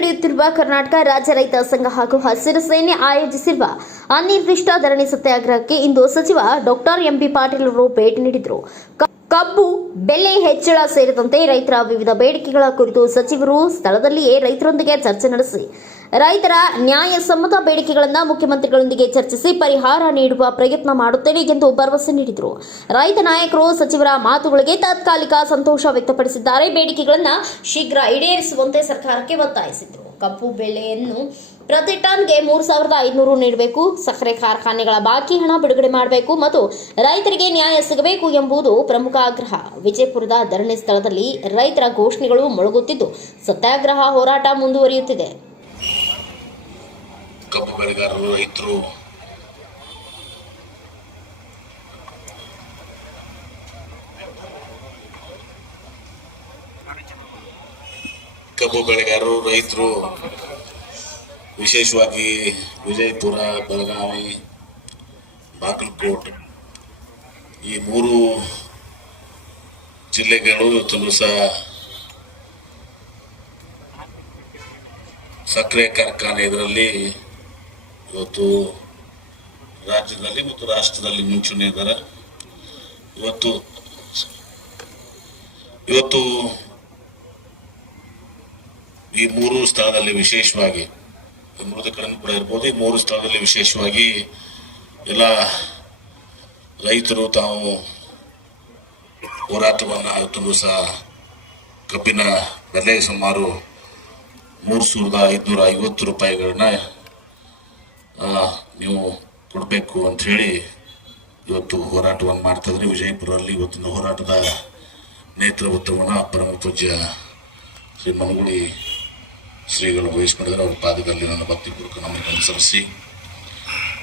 ನಡೆಯುತ್ತಿರುವ ಕರ್ನಾಟಕ ರಾಜ್ಯ ರೈತ ಸಂಘ ಹಾಗೂ ಹಸಿರು ಸೇನೆ ಆಯೋಜಿಸಿರುವ ಅನಿರ್ದಿಷ್ಟ ಧರಣಿ ಸತ್ಯಾಗ್ರಹಕ್ಕೆ ಇಂದು ಸಚಿವ ಡಾಕ್ಟರ್ ಎಂಬಿ ಪಾಟೀಲ್ ಅವರು ಭೇಟಿ ನೀಡಿದರು. ಕಬ್ಬು ಬೆಲೆ ಹೆಚ್ಚಳ ಸೇರಿದಂತೆ ರೈತರ ವಿವಿಧ ಬೇಡಿಕೆಗಳ ಕುರಿತು ಸಚಿವರು ಸ್ಥಳದಲ್ಲಿಯೇ ರೈತರೊಂದಿಗೆ ಚರ್ಚೆ ನಡೆಸಿ ರೈತರ ನ್ಯಾಯಸಮ್ಮತ ಬೇಡಿಕೆಗಳನ್ನು ಮುಖ್ಯಮಂತ್ರಿಗಳೊಂದಿಗೆ ಚರ್ಚಿಸಿ ಪರಿಹಾರ ನೀಡುವ ಪ್ರಯತ್ನ ಮಾಡುತ್ತೇವೆ ಎಂದು ಭರವಸೆ ನೀಡಿದರು. ರೈತ ನಾಯಕರು ಸಚಿವರ ಮಾತುಗಳಿಗೆ ತಾತ್ಕಾಲಿಕ ಸಂತೋಷ ವ್ಯಕ್ತಪಡಿಸಿದ್ದಾರೆ. ಬೇಡಿಕೆಗಳನ್ನು ಶೀಘ್ರ ಈಡೇರಿಸುವಂತೆ ಸರ್ಕಾರಕ್ಕೆ ಒತ್ತಾಯಿಸಿದರು. ಕಬ್ಬು ಬೆಳೆಯನ್ನು ಪ್ರತಿ ಟನ್ಗೆ ಮೂರು ಸಾವಿರದ ಐದುನೂರು ನೀಡಬೇಕು. ಸಕ್ಕರೆ ಕಾರ್ಖಾನೆಗಳ ಬಾಕಿ ಹಣ ಬಿಡುಗಡೆ ಮಾಡಬೇಕು ಮತ್ತು ರೈತರಿಗೆ ನ್ಯಾಯ ಸಿಗಬೇಕು ಎಂಬುದು ಪ್ರಮುಖ ಆಗ್ರಹ. ವಿಜಯಪುರದ ಧರಣಿ ಸ್ಥಳದಲ್ಲಿ ರೈತರ ಘೋಷಣೆಗಳು ಮೊಳಗುತ್ತಿದ್ದು, ಸತ್ಯಾಗ್ರಹ ಹೋರಾಟ ಮುಂದುವರಿಯುತ್ತಿದೆ. ಕಬ್ಬು ಬೆಳೆಗಾರರು, ರೈತರು. ಕಬ್ಬು ಬೆಳೆಗಾರರು, ರೈತರು. ವಿಶೇಷವಾಗಿ ವಿಜಯಪುರ, ಬೆಳಗಾವಿ, ಬಾಗಲಕೋಟ್. ಈ ಮೂರು ಜಿಲ್ಲೆಗಳು ತುಂಬ ಸಹ ಸಕ್ಕರೆ ಕಾರ್ಖಾನೆ ಇದರಲ್ಲಿ ಇವತ್ತು ರಾಜ್ಯದಲ್ಲಿ ಮತ್ತು ರಾಷ್ಟ್ರದಲ್ಲಿ ಮುಂಚೂಣಿ ಇದ್ದಾರೆ. ಇವತ್ತು ಇವತ್ತು ಈ ಮೂರು ಸ್ಥಳದಲ್ಲಿ ವಿಶೇಷವಾಗಿ ಮೃತ ಕಡೆ ಕೂಡ ಇರ್ಬೋದು. ಈ ಮೂರು ಸ್ಥಳದಲ್ಲಿ ವಿಶೇಷವಾಗಿ ಎಲ್ಲ ರೈತರು ತಾವು ಹೋರಾಟವನ್ನು ಇವತ್ತೊಂದು ಸಹ ಕಬ್ಬಿನ ಬೆಲೆ ಸುಮಾರು ಮೂರು ಸಾವಿರದ ಐದುನೂರ ಐವತ್ತು ರೂಪಾಯಿಗಳನ್ನ ನೀವು ಕೊಡಬೇಕು ಅಂತ ಹೇಳಿ ಇವತ್ತು ಹೋರಾಟವನ್ನು ಮಾಡ್ತಾ ಇದ್ರಿ ವಿಜಯಪುರದಲ್ಲಿ ಇವತ್ತಿನ ಹೋರಾಟದ ನೇತೃತ್ವವನ್ನು ಪರಮ ಪೂಜ್ಯ ಶ್ರೀ ಮನಗುಳಿ ಶ್ರೀಗಳು ವಹಿಸ್ಕೊಂಡಿದ್ದಾರೆ. ಅವ್ರ ಪಾದದಲ್ಲಿ ನನ್ನ ಭಕ್ತಿಪೂರ್ವಕ ನಮಗೆ ಅನುಸರಿಸಿ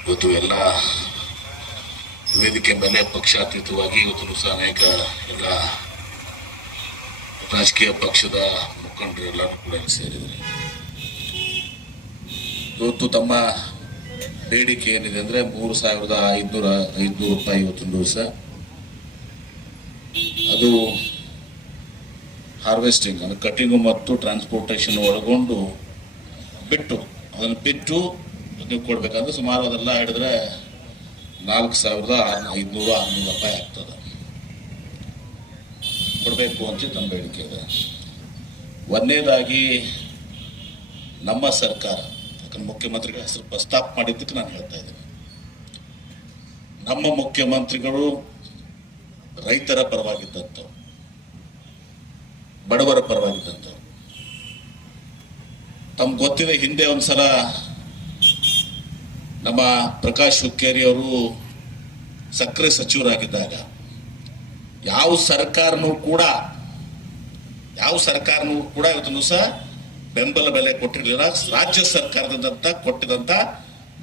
ಇವತ್ತು ಎಲ್ಲ ವೇದಿಕೆ ಮೇಲೆ ಪಕ್ಷಾತೀತವಾಗಿ ಇವತ್ತು ಸಹ ಅನೇಕ ಎಲ್ಲ ರಾಜಕೀಯ ಪಕ್ಷದ ಮುಖಂಡರು ಎಲ್ಲರೂ ಕೂಡ ಸೇರಿದ್ದಾರೆ. ಇವತ್ತು ತಮ್ಮ ಬೇಡಿಕೆ ಏನಿದೆ ಅಂದ್ರೆ ಮೂರು ಸಾವಿರದ ಐದುನೂರ ಐದುನೂರು ರೂಪಾಯಿ ಇವತ್ತಿನ ದಿವಸ. ಅದು ಹಾರ್ವೆಸ್ಟಿಂಗ್ ಅಂದ್ರೆ ಕಟಿಂಗು ಮತ್ತು ಟ್ರಾನ್ಸ್ಪೋರ್ಟೇಷನ್ ಒಳಗೊಂಡು ಬಿಟ್ಟು, ಅದನ್ನು ಬಿಟ್ಟು ನೀವು ಕೊಡ್ಬೇಕಂದ್ರೆ ಸುಮಾರು ಅದೆಲ್ಲ ಹಿಡಿದ್ರೆ ನಾಲ್ಕು ಸಾವಿರದ ಐದುನೂರ, ಆರುನೂರು ರೂಪಾಯಿ ಆಗ್ತದೆ. ಕೊಡಬೇಕು ಅಂತ ನಮ್ಮ ಬೇಡಿಕೆ ಇದೆ. ಒಂದನೇದಾಗಿ ನಮ್ಮ ಸರ್ಕಾರ ಯಾಕಂದ್ರೆ ಮುಖ್ಯಮಂತ್ರಿಗಳ ಹೆಸರು ಪ್ರಸ್ತಾಪ ಮಾಡಿದ್ದಕ್ಕೆ ನಾನು ಹೇಳ್ತಾ ಇದ್ದೀನಿ. ನಮ್ಮ ಮುಖ್ಯಮಂತ್ರಿಗಳು ರೈತರ ಪರವಾಗಿದ್ದಂಥವ್ರು, ಬಡವರ ಪರವಾಗಿದ್ದಂಥವ್ರು. ತಮ್ಗೆ ಗೊತ್ತಿದೆ, ಹಿಂದೆ ಒಂದ್ಸಲ ನಮ್ಮ ಪ್ರಕಾಶ್ ಹುಕ್ಕೇರಿ ಅವರು ಸಕ್ಕರೆ ಸಚಿವರಾಗಿದ್ದಾಗ ಯಾವ ಸರ್ಕಾರನೂ ಕೂಡ, ಯಾವ ಸರ್ಕಾರನೂ ಕೂಡ ಇವತ್ತು ಸಹ ಬೆಂಬಲ ಬೆಲೆ ಕೊಟ್ಟಿರಲಿಲ್ಲ. ರಾಜ್ಯ ಸರ್ಕಾರದಿಂದ ಕೊಟ್ಟಿದಂತ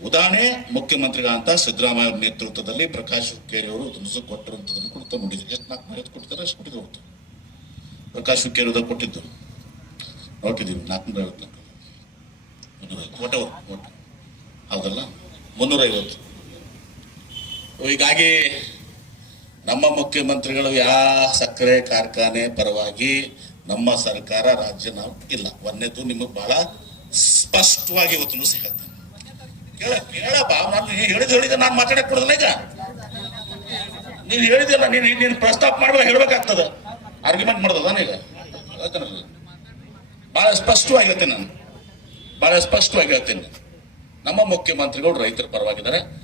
ಉದಾಹರಣೆ ಮುಖ್ಯಮಂತ್ರಿಗಳಂತ ಸಿದ್ದರಾಮಯ್ಯ ನೇತೃತ್ವದಲ್ಲಿ ಪ್ರಕಾಶ್ ಹುಕ್ಕೇರಿ ಅವರು ಸಹ ಕೊಟ್ಟಿರುವಂತದನ್ನು ಕೂಡ ತಗೊಂಡಿದ್ರು ಎಷ್ಟು ನಾಲ್ಕು ಐವತ್ತು ಕೊಟ್ಟಿದ್ದಾರೆ ಅಷ್ಟು ಕೊಟ್ಟಿದ್ರು ಅವತ್ತು. ಪ್ರಕಾಶ್ ಹುಕ್ಕೇರಿ ಅವರು ಕೊಟ್ಟಿದ್ದು. ನೋಟಿದ್ದೀವಿ ನಾಲ್ಕುನೂರ ಐವತ್ತು ಒಟ್ಟು ಒಟ್ಟು. ಹೌದಲ್ಲ? ಮುನ್ನೂರ ಐವತ್ತು ಹೀಗಾಗಿ ನಮ್ಮ ಮುಖ್ಯಮಂತ್ರಿಗಳು ಯಾವ ಸಕ್ಕರೆ ಕಾರ್ಖಾನೆ ಪರವಾಗಿ ನಮ್ಮ ಸರ್ಕಾರ ರಾಜ್ಯ ನಾವು ಇಲ್ಲ. ಒಂದೇದು ನಿಮಗೆ ಬಹಳ ಸ್ಪಷ್ಟವಾಗಿ ಇವತ್ತು ಸಿಗತ್ತೆ ಕೇಳ ಕೇಳಪ್ಪ ನಾನು ಹೇಳಿದ ಹೇಳಿದ್ ನಾನು ಮಾತಾಡಕ್ ಕೊಡೋದಿಲ್ಲ ಈಗ. ನೀನು ಹೇಳಿದಿಲ್ಲ ನೀನು ನೀನು ಪ್ರಸ್ತಾಪ ಮಾಡ್ಬೇಕು ಹೇಳ್ಬೇಕಾಗ್ತದ. ಆರ್ಗ್ಯುಮೆಂಟ್ ಮಾಡೋದಲ್ಲ ಈಗ. ಬಹಳ ಸ್ಪಷ್ಟವಾಗಿ ಹೇಳ್ತೇನೆ ನಾನು. ಬಹಳ ಸ್ಪಷ್ಟವಾಗಿ ಹೇಳ್ತೇನೆ. ನಮ್ಮ ಮುಖ್ಯಮಂತ್ರಿಗಳು ರೈತರ ಪರವಾಗಿದ್ದಾರೆ.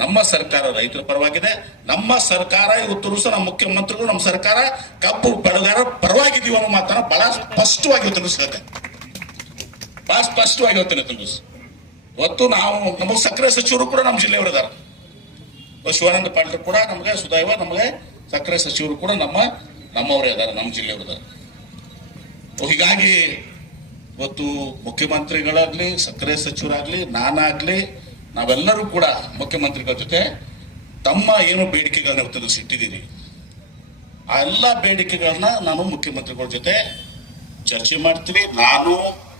ನಮ್ಮ ಸರ್ಕಾರ ರೈತರ ಪರವಾಗಿದೆ. ನಮ್ಮ ಸರ್ಕಾರ, ಇವತ್ತು ಸಹ ನಮ್ಮ ಮುಖ್ಯಮಂತ್ರಿಗಳು ನಮ್ಮ ಸರ್ಕಾರ ಕಬ್ಬು ಬೆಳೆಗಾರ ಪರವಾಗಿದ್ದೀವಿ ಅನ್ನೋ ಮಾತನ್ನ ಬಹಳ ಸ್ಪಷ್ಟವಾಗಿ ಹೇಳ್ತೇನೆ ಬಹಳ ಸ್ಪಷ್ಟವಾಗಿ ಹೇಳ್ತೇನೆ ಇವತ್ತು ಇವತ್ತು ನಾವು ನಮ್ಮ ಸಕ್ಕರೆ ಸಚಿವರು ಕೂಡ ನಮ್ಮ ಜಿಲ್ಲೆಯವರಿದ್ದಾರೆ ಶಿವಾನಂದ ಪಾಟೀಲ್ ಕೂಡ ನಮಗೆ ಸುದೈವ, ನಮಗೆ ಸಕ್ಕರೆ ಸಚಿವರು ಕೂಡ ನಮ್ಮ, ನಮ್ಮವರೇ ಇದ್ದಾರೆ, ನಮ್ಮ ಜಿಲ್ಲೆಯವರಿದ್ದಾರೆ ಹೀಗಾಗಿ ಇವತ್ತು ಮುಖ್ಯಮಂತ್ರಿಗಳಾಗ್ಲಿ, ಸಕ್ಕರೆ ಸಚಿವರಾಗ್ಲಿ, ನಾನಾಗ್ಲಿ ನಾವೆಲ್ಲರೂ ಕೂಡ ಮುಖ್ಯಮಂತ್ರಿಗಳ ಜೊತೆ ತಮ್ಮ ಏನು ಬೇಡಿಕೆಗಳನ್ನ ಇವತ್ತು ಇಟ್ಟಿದ್ದೀರಿ ಆ ಎಲ್ಲ ಬೇಡಿಕೆಗಳನ್ನ ನಾನು ಮುಖ್ಯಮಂತ್ರಿಗಳ ಜೊತೆ ಚರ್ಚೆ ಮಾಡ್ತೀನಿ. ನಾನು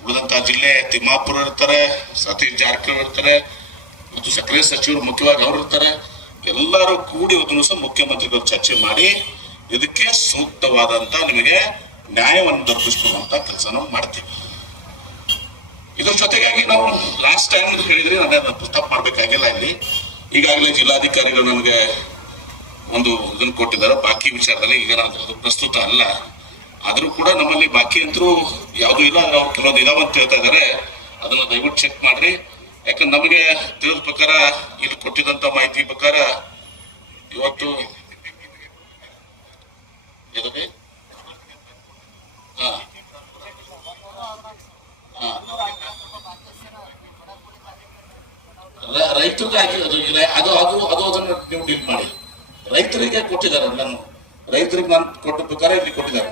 ಉಳಿದಂತ ಜಿಲ್ಲೆ ತಿಮ್ಮಾಪುರ ಇರ್ತಾರೆ, ಸತೀಶ್ ಜಾರಕಿಹೊಳಿ ಇರ್ತಾರೆ, ಮತ್ತು ಸಕ್ಕರೆ ಸಚಿವರು ಮುಖ್ಯವಾಗಿ ಅವರು ಇರ್ತಾರೆ. ಎಲ್ಲರೂ ಕೂಡಿ ಇವತ್ತು ಸಹ ಮುಖ್ಯಮಂತ್ರಿಗಳು ಚರ್ಚೆ ಮಾಡಿ ಇದಕ್ಕೆ ಸೂಕ್ತವಾದಂತ ನಿಮಗೆ ನ್ಯಾಯವನ್ನು ದೊರಕಿಸ್ಕೊಳ್ಳುವಂತ ಕೆಲಸ ನಾವು ಮಾಡ್ತೀವಿ. ಇದ್ರ ಜೊತೆಗಾಗಿ ನಾವು ಲಾಸ್ಟ್ ಟೈಮ್ ಹೇಳಿದ್ರೆ ನಾನು ತಪ್ಪು ಮಾಡ್ಬೇಕಾಗಿಲ್ಲ ಇಲ್ಲಿ. ಈಗಾಗಲೇ ಜಿಲ್ಲಾಧಿಕಾರಿಗಳು ನನಗೆ ಒಂದು ಇದನ್ನು ಕೊಟ್ಟಿದ್ದಾರೆ. ಬಾಕಿ ವಿಚಾರದಲ್ಲಿ ಈಗ ನಾನು ಪ್ರಸ್ತುತ ಅಲ್ಲ. ಆದರೂ ಕೂಡ ನಮ್ಮಲ್ಲಿ ಬಾಕಿ ಅಂತರೂ ಯಾವುದು ಇಲ್ಲ ನಾವು ಕೆಲವೊಂದು ಇದಾವ ಅಂತ ಹೇಳ್ತಾ ಇದಾರೆ ಅದನ್ನ ದಯವಿಟ್ಟು ಚೆಕ್ ಮಾಡ್ರಿ. ಯಾಕಂದ್ರೆ ನಮಗೆ ತಿಳಿದ ಪ್ರಕಾರ ಇಲ್ಲಿ ಕೊಟ್ಟಿದಂತ ಮಾಹಿತಿ ಪ್ರಕಾರ ಇವತ್ತು ಹಾಂ. ರೈತರಿಗೆ ಆಗಿರೋದು ಅದು. ಅದು ಅದು ಅದು ಅದನ್ನು ನೀವು ಡೀಲ್ ಮಾಡಿ ರೈತರಿಗೆ ಕೊಟ್ಟಿದ್ದಾರೆ ನಾನು ರೈತರಿಗೆ ನಾನು ಕೊಟ್ಟ ಪ್ರಕಾರ ಇಲ್ಲಿ ಕೊಟ್ಟಿದ್ದಾರೆ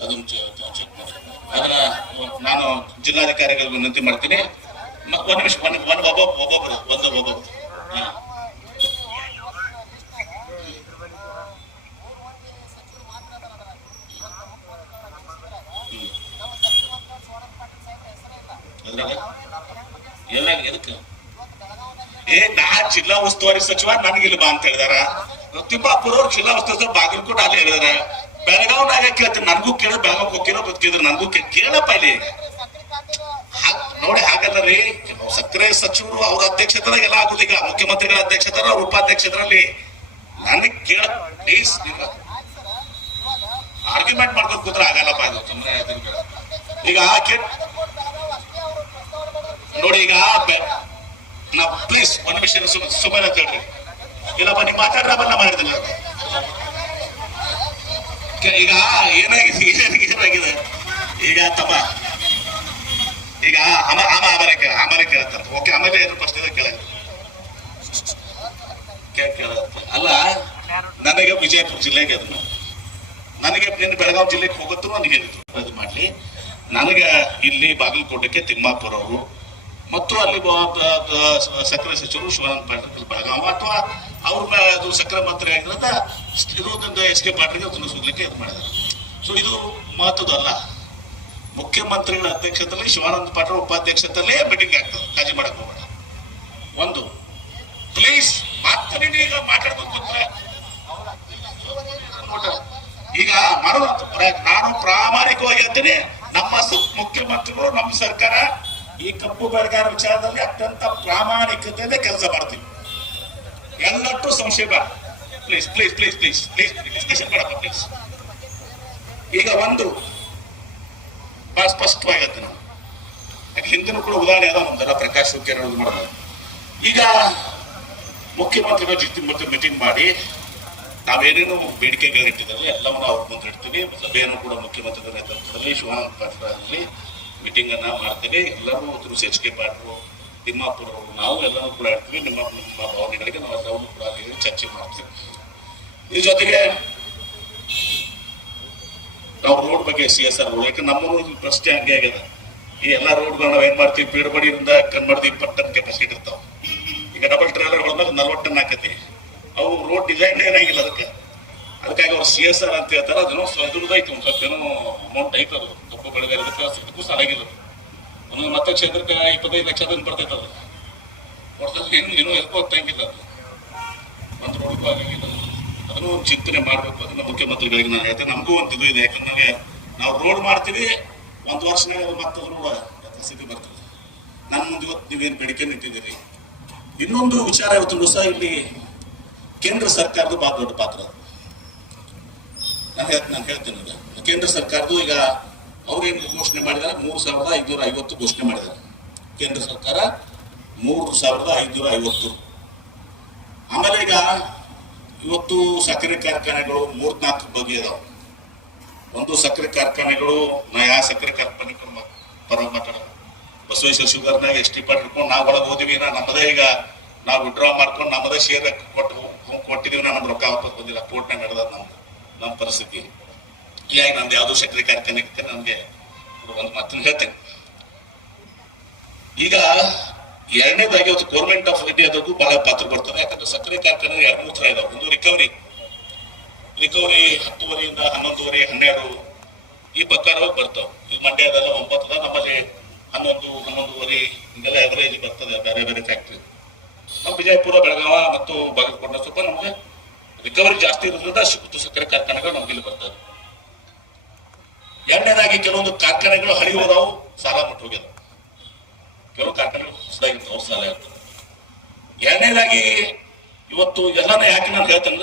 ಅದನ್ನು ಚೆಕ್ ಮಾಡಿ ಅದನ್ನ ನಾನು ಜಿಲ್ಲಾಧಿಕಾರಿಗಳಿಗೆ ವಿನಂತಿ ಮಾಡ್ತೀನಿ. ಒಂದ್ ನಿಮಿಷ, ಒಂದು ಒಂದು ಒಬ್ಬ, ಒಬ್ಬೊಬ್ರು, ಒಂದು, ಒಬ್ಬೊಬ್ರು. ಎಲ್ಲ ಎದಕ್ಕೆ? ಏ, ನಾ ಜಿಲ್ಲಾ ಉಸ್ತುವಾರಿ ಸಚಿವ, ನನಗಿಲ್ಲ ಬಾ ಅಂತ ಹೇಳಿದಾರ. ತಿಪ್ಪಾಪುರ ಜಿಲ್ಲಾ ಉಸ್ತುವಾರಿ ಬಾಗಲಕೋಟೆ ಅಲ್ಲಿ ಹೇಳಿದಾರ. ಬೆಳಗಾವ್ನಾಗ ಕೇಳ್ತೀನಿ. ನನಗೂ ಕೇಳ ಬೆಳಗಾವ್ ಹೋಗಿರೋ ಗೊತ್ತಿದ್ರು ನನಗೂ ಕೇಳಪ್ಪ ಇಲ್ಲಿ. ನೋಡಿ ಹಾಗಲ್ಲರಿ ಸಕ್ಕರೆ ಸಚಿವರು ಅವ್ರ ಅಧ್ಯಕ್ಷತೆದಾಗ ಎಲ್ಲ ಆಗುದೀಗ ಮುಖ್ಯಮಂತ್ರಿಗಳ ಅಧ್ಯಕ್ಷತರ ಉಪಾಧ್ಯಕ್ಷತರಲ್ಲಿ ನನಗೆ ಕೇಳ ಪ್ಲೀಸ್ ಆರ್ಗ್ಯುಮೆಂಟ್ ಮಾಡ್ಕೊಂಡು ಕೂತ್ರೆ ಆಗಲ್ಲಪ್ಪ ಇದು. ಸುಮ್ಮನೆ ಈಗ ನೋಡಿ, ಈಗ ನಾ ಪ್ಲೀಸ್ ಒಂದು ವಿಷಯ ಸುಮ್- ಸುಮ್ಮನೆ ಹೇಳ್ರಿ. ಇಲ್ಲಪ್ಪ, ನೀವು ಮಾತಾಡ್ರ ಬಲ್ಲ ಮಾಡಿದಿಲ್ಲ ಈಗ ಏನಾಗಿದೆ? ಏನಾಗಿದೆ? ಏನಾಗಿದೆ ಈಗ ತಮ್ಮ ಈಗ ಅಮ ಅಮ ಆಮೇಲೆ ಕೇಳ ಆಮೇಲೆ ಕೇಳತ್ತಂತ ಓಕೆ ಆಮೇಲೆ ಏನು ಇದೆ ಕೇಳ. ಅಲ್ಲ, ನನಗೆ ವಿಜಯಪುರ ಜಿಲ್ಲೆಗೆ ಅದನ್ನ ನನಗೆ ನಿನ್ನ ಬೆಳಗಾವಿ ಜಿಲ್ಲೆಗೆ ಹೋಗುತ್ತೋ ನನಗೆ ಇದು ಮಾಡ್ಲಿ. ನನಗೆ ಇಲ್ಲಿ ಬಾಗಲಕೋಟಕ್ಕೆ ತಿಮ್ಮಾಪುರ ಅವರು ಮತ್ತು ಅಲ್ಲಿ ಸಕ್ಕರೆ ಸಚಿವರು ಶಿವಾನಂದ ಪಾಟೀಲ್ ಬೆಳಗಾವ ಅಥವಾ ಅವ್ರ ಅದು ಸಕ್ಕರೆ ಮಂತ್ರಿ ಆಗಿರೋದ ಇರೋದ್ರಿಂದ ಎಸ್ ಕೆ ಪಾಟೀಲ್ಗೆ ಅದನ್ನು ಸುಗ್ಲಿಕ್ಕೆ ಇದು ಮಾಡಿದ್ದಾರೆ ಸೊ ಇದು ಮಹತ್ವದ ಅಲ್ಲ. ಮುಖ್ಯಮಂತ್ರಿಗಳ ಅಧ್ಯಕ್ಷತೆಯಲ್ಲಿ, ಶಿವಾನಂದ ಪಾಟೀಲ್ ಉಪಾಧ್ಯಕ್ಷತೆಯಲ್ಲೇ ಮೀಟಿಂಗ್ ಆಗ್ತದೆ. ಕಾಜಿ ಮಾಡಕ್ ಹೋಗೋಣ ಒಂದು ಪ್ಲೀಸ್ ಮಾತಾಡಿ ಈಗ ಮಾತಾಡ್ಬೇಕು ಈಗ ನಾನು ಪ್ರಾಮಾಣಿಕವಾಗಿ ಹೇಳ್ತೀನಿ, ನಮ್ಮ ಮುಖ್ಯಮಂತ್ರಿಗಳು, ನಮ್ಮ ಸರ್ಕಾರ ಈ ಕಪ್ಪು ಬೆಳೆಗಾರ ವಿಚಾರದಲ್ಲಿ ಅತ್ಯಂತ ಪ್ರಾಮಾಣಿಕತೆಯಿಂದ ಕೆಲಸ ಮಾಡ್ತೀವಿ. ಎಲ್ಲಟ್ಟು ಸಂಶಯ please please please please please discussion ಮಾಡಪ್ಪ ಪ್ಲೀಸ್ ಈಗ ಒಂದು, ಬಹಳ ಸ್ಪಷ್ಟವಾಗಿರುತ್ತೆ ನಾವು ಯಾಕೆ ಹಿಂದಿನ ಕೂಡ ಉದಾಹರಣೆ ಅದ ಒಂದಲ್ಲ ಪ್ರಕಾಶ್ ಅವ್ರದ್ದು ಮಾಡೋದು ಈಗ ಮುಖ್ಯಮಂತ್ರಿಗಳ ಜೊತೆ ಮೀಟಿಂಗ್ ಮಾಡಿ, ನಾವೇನೇನು ಬೇಡಿಕೆಗಳು ಇಟ್ಟಿದ್ದಾರೆ ಎಲ್ಲವನ್ನು ಅವ್ರ ಮುಂದೆ ಇಡ್ತೀವಿ. ಸಭೆಯನ್ನು ಕೂಡ ಮುಖ್ಯಮಂತ್ರಿಗಳ ನೇತೃತ್ವದಲ್ಲಿ ಶಿವಾನಂದ ಪಾಟೀಲ್ ಮೀಟಿಂಗ್ ಅನ್ನ ಮಾಡ್ತೀವಿ. ಎಲ್ಲರೂ ಅದ್ರ ಎಚ್ ಕೆ ಪಾಟೀಲ್ ತಿಮ್ಮಾಪುರ ನಾವು ಎಲ್ಲರೂ ಕೂಡ ಇರ್ತೀವಿ ನಿಮ್ಮ ನಿಮ್ಮ ಭಾವನೆಗಳಿಗೆ ನಾವು ಎಲ್ಲವನ್ನೂ ಕೂಡ ಚರ್ಚೆ ಮಾಡ್ತೀವಿ. ಇದ್ರ ಜೊತೆಗೆ ನಾವು ರೋಡ್ ಬಗ್ಗೆ ಸಿ ಎಸ್ ಆರ್ ರೋಡ್ ಯಾಕಂದ್ರೆ ನಮ್ಮ ಪ್ರಶ್ನೆ ಹಂಗೆ ಆಗ್ಯದ ಈ ಎಲ್ಲಾ ನಾವು ಏನ್ ಮಾಡ್ತೀವಿ? ಪೀಡಬಡಿಯಿಂದ ಮಾಡ್ತೀವಿ. ಇಪ್ಪತ್ತು ಕೆಪಾಸಿಟಿ ಇರ್ತಾವ. ಈಗ ಡಬಲ್ ಟ್ರೇಲರ್ ಮೇಲೆ ನಲ್ವತ್ತು ಟನ್ ಹಾಕತಿ ಅವು ರೋಡ್ ಡಿಸೈನ್ ಏನಾಗಿಲ್ಲ ಅದಕ್ಕೆ. ಅದಕ್ಕಾಗಿ ಅವ್ರು ಸಿ ಎಸ್ ಆರ್ ಅಂತ ಹೇಳ್ತಾರೆ, ಅದನ್ನು ಇದ್ರದ್ದು ಐತಿ, ಒಂದು ಸ್ವಲ್ಪ ಏನೋ ಅಮೌಂಟ್ ಐತೆ ಅದು. ಕಪ್ಪು ಬೆಳೆದಿರೋದಕ್ಕೆ ಇದಕ್ಕೂ ಸಾಲಾಗಿಲ್ಲ ಒಂದು ಮತ್ತೆ ಕ್ಷೇತ್ರಕ್ಕೆ ಇಪ್ಪತ್ತೈದು ಲಕ್ಷದಿಂದ ಬರ್ತೈತೆ ಅದು. ಕೊಡ್ತಾರೆ ಏನು ಏನೋ ಎದಕ್ಕೂ ಆಗ್ತಂಗಿಲ್ಲ ಅದು. ಒಂದು ರೋಡ್ಗೂ ಆಗಿಲ್ಲ ಅದನ್ನು ಒಂದು ಚಿಂತನೆ ಮಾಡಬೇಕು, ಅದನ್ನು ಮುಖ್ಯಮಂತ್ರಿಗಳಿಗೆ ನಾನು ಹೇಳ್ತೇನೆ. ನಮಗೂ ಒಂದು ಇದು ಇದೆ, ಯಾಕಂದ್ರೆ ನಾವು ರೋಡ್ ಮಾಡ್ತೀವಿ, ಒಂದು ವರ್ಷನಾಗ ಮತ್ತೆ ರೋಡ್ ಸ್ಥಿತಿ ಬರ್ತದೆ. ನನ್ನ ಮುಂದೆ ಇವತ್ತು ನೀವೇನು ಬೇಡಿಕೆ ಇಟ್ಟಿದ್ದೀರಿ ಇನ್ನೊಂದು ವಿಚಾರ ಇವತ್ತು ಸಹ ಇಲ್ಲಿ ಕೇಂದ್ರ ಸರ್ಕಾರದ ಬಹಳ ದೊಡ್ಡ ಪಾತ್ರ. ನಾನು ಹೇಳ್ತೀನಿ ನಾನು ಹೇಳ್ತೇನೆ ಕೇಂದ್ರ ಸರ್ಕಾರದ್ದು ಈಗ ಅವ್ರೇನು ಘೋಷಣೆ ಮಾಡಿದ್ದಾರೆ ಮೂರು ಸಾವಿರದ ಐದುನೂರ ಐವತ್ತು ಘೋಷಣೆ ಮಾಡಿದ್ದಾರೆ. ಕೇಂದ್ರ ಸರ್ಕಾರ ಮೂರು ಸಾವಿರದ ಐದುನೂರ ಐವತ್ತು. ಆಮೇಲೆ ಈಗ ಇವತ್ತು ಸಕ್ಕರೆ ಕಾರ್ಖಾನೆಗಳು ಮೂರ್ನಾಲ್ಕು ಬಗೆ ಅದಾವ. ಒಂದು ಸಕ್ಕರೆ ಕಾರ್ಖಾನೆಗಳು, ನಾ ಯಾವ ಸಕ್ಕರೆ ಕಾರ್ಖಾನೆ ಪರ ಮಾತಾಡ ಬಸವೇಶ್ವರ ಶುಗರ್ನಾಗ ಎಸ್ ಟಿ ಇಟ್ಕೊಂಡು ನಾವು ಒಳಗೆ ಹೋದಿವಿ, ನಾ ನಮ್ಮದೇ ಈಗ ನಾವು ವಿಡ್ರಾ ಮಾಡ್ಕೊಂಡು ನಮ್ಮದೇ ಶೇರ್ ಕೊಟ್ಟು ಕೊಟ್ಟಿದೀವಿ ನಮ್ಮ ರೊಕ್ಕ ವಾಪಸ್ ಬಂದಿಲ್ಲ. ಕೋರ್ಟ್ನಾಗ ನಡೆದ ನಮ್ದು. ನಮ್ಮ ಪರಿಸ್ಥಿತಿ. ಹೀಗಾಗಿ ನಮ್ದು ಯಾವುದೋ ಸಕ್ಕರೆ ಕಾರ್ಖಾನೆ ನಮಗೆ ಒಂದು ಮಾತನ್ನು ಹೇಳ್ತೇನೆ. ಈಗ ಎರಡನೇದಾಗಿ ಅವತ್ತು ಗೌರ್ಮೆಂಟ್ ಆಫ್ ಇಂಡಿಯಾದಾಗೂ ಬಹಳ ಪಾತ್ರ ಕೊಡ್ತಾರೆ ಯಾಕಂದ್ರೆ ಸಕ್ಕರೆ ಕಾರ್ಖಾನೆ ಎರಡು ಮೂರು ಇದಾವೆ. ಒಂದು ರಿಕವರಿ ರಿಕವರಿ ಹತ್ತುವರೆಯಿಂದ ಹನ್ನೊಂದುವರೆ, ಹನ್ನೆರಡು ಈ ಪ್ರಕಾರವಾಗಿ ಬರ್ತಾವೆ. ಈ ಮಂಡ್ಯದೆಲ್ಲ ಒಂಬತ್ತದ ನಮ್ಮಲ್ಲಿ ಹನ್ನೊಂದು, ಹನ್ನೊಂದುವರೆ ಹಿಂಗೆಲ್ಲ ಎವರೇಜ್ ಬರ್ತದೆ, ಬೇರೆ ಬೇರೆ ಫ್ಯಾಕ್ಟ್ರಿ ನಮ್ಮ ವಿಜಯಪುರ ಬೆಳಗಾವ ಮತ್ತು ಬಾಗಲಕೋಟೆ ಸ್ವಲ್ಪ ನಮಗೆ ರಿಕವರಿ ಜಾಸ್ತಿ ಇರೋದ್ರಿಂದ ಶುದ್ಧ ಸಕ್ಕರೆ ಕಾರ್ಖಾನೆಗಳು ನಮ್ಗೆ ಇಲ್ಲಿ ಬರ್ತದೆ ಎರಡನೇದಾಗಿ ಕೆಲವೊಂದು ಕಾರ್ಖಾನೆಗಳು ಹರಿಯೋದಾವು ಸಾಲ ಬಿಟ್ಟು ಹೋಗ್ಯದ ಕೆಲವು ಕಾರ್ಖಾನೆಗಳು ಹೊಸದಾಗಿರ್ತಾವ ಸಾಲ ಇರ್ತದೆ. ಎರಡನೇದಾಗಿ ಇವತ್ತು ಎಲ್ಲಾನ ಯಾಕೆ ನಾನು ಹೇಳ್ತೇನೆ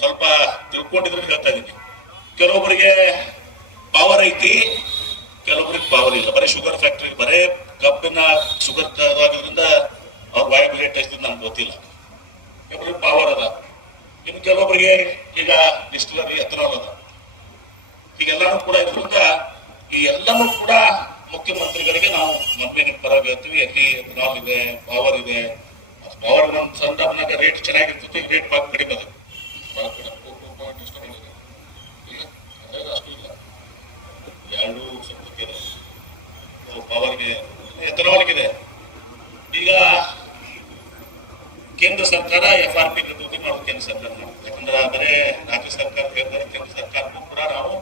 ಸ್ವಲ್ಪ ತಿಳ್ಕೊಂಡಿದ್ರೆ ಹೇಳ್ತಾ ಇದ್ದೀನಿ. ಕೆಲವೊಬ್ಬರಿಗೆ ಪವರ್ ಐತಿ, ಕೆಲವೊಬ್ಬರಿಗೆ ಪವರ್ ಇಲ್ಲ. ಬರೀ ಶುಗರ್ ಫ್ಯಾಕ್ಟ್ರಿ ಬರೇ ಕಬ್ಬಿನ ಶುಗರ್ ಆಗೋದ್ರಿಂದ ಅವ್ರ ವಾಯು ಬೆಲೆ ಟೆಸ್ಟ್ ನಮ್ಗೆ ಗೊತ್ತಿಲ್ಲ. ಕೆಲವೊಬ್ಬರಿಗೆ ಪವರ್ ಕೆಲವೊಬ್ಬರಿಗೆ ಈಗ ಡಿಸ್ಟಿಲರಿ ಹತ್ರ ಅದ ಈಗೆಲ್ಲಾನು ಕೂಡ ಇದ್ರಿಂದ ಈ ಎಲ್ಲನೂ ಕೂಡ ಮುಖ್ಯಮಂತ್ರಿಗಳಿಗೆ ನಾವು ಮದ್ವೆ ಪರವಾಗಿ ಹೇಳ್ತೀವಿ. ಎಲ್ಲಿ ಎಥನಾಲ್ ಇದೆ ಪವರ್ ಇದೆ. ಪವರ್ ನಮ್ಮ ಸಂದರ್ಭನಾಗ ರೇಟ್ ಚೆನ್ನಾಗಿರ್ತದೆ ರೇಟ್ ಭಾಳ ಕಡಿಮೆ ಅದ. ಈಗ ಕೇಂದ್ರ ಸರ್ಕಾರ ಎಫ್ ಆರ್ ಪಿ ಮಾಡೋದು ಕೇಂದ್ರ ಸರ್ಕಾರ ಬರೇ ರಾಜ್ಯ ಸರ್ಕಾರ ಹೇಳಿದರೆ ಕೇಂದ್ರ ಸರ್ಕಾರಕ್ಕೂ ಕೂಡ ನಾವು,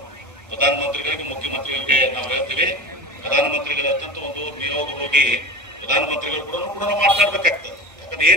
ಪ್ರಧಾನಮಂತ್ರಿಗಳಿಗೆ ಮುಖ್ಯಮಂತ್ರಿಗಳಿಗೆ ನಾವು ಹೇಳ್ತೀವಿ. ಪ್ರಧಾನಮಂತ್ರಿಗಳ ಒಂದು ನಿಯೋಗ ಹೋಗಿ ಪ್ರಧಾನಮಂತ್ರಿಗಳು ಕೂಡ ಕೂಡ ಮಾತಾಡ್ಬೇಕಾಗ್ತದೆ. ಯಾಕಂದ್ರೆ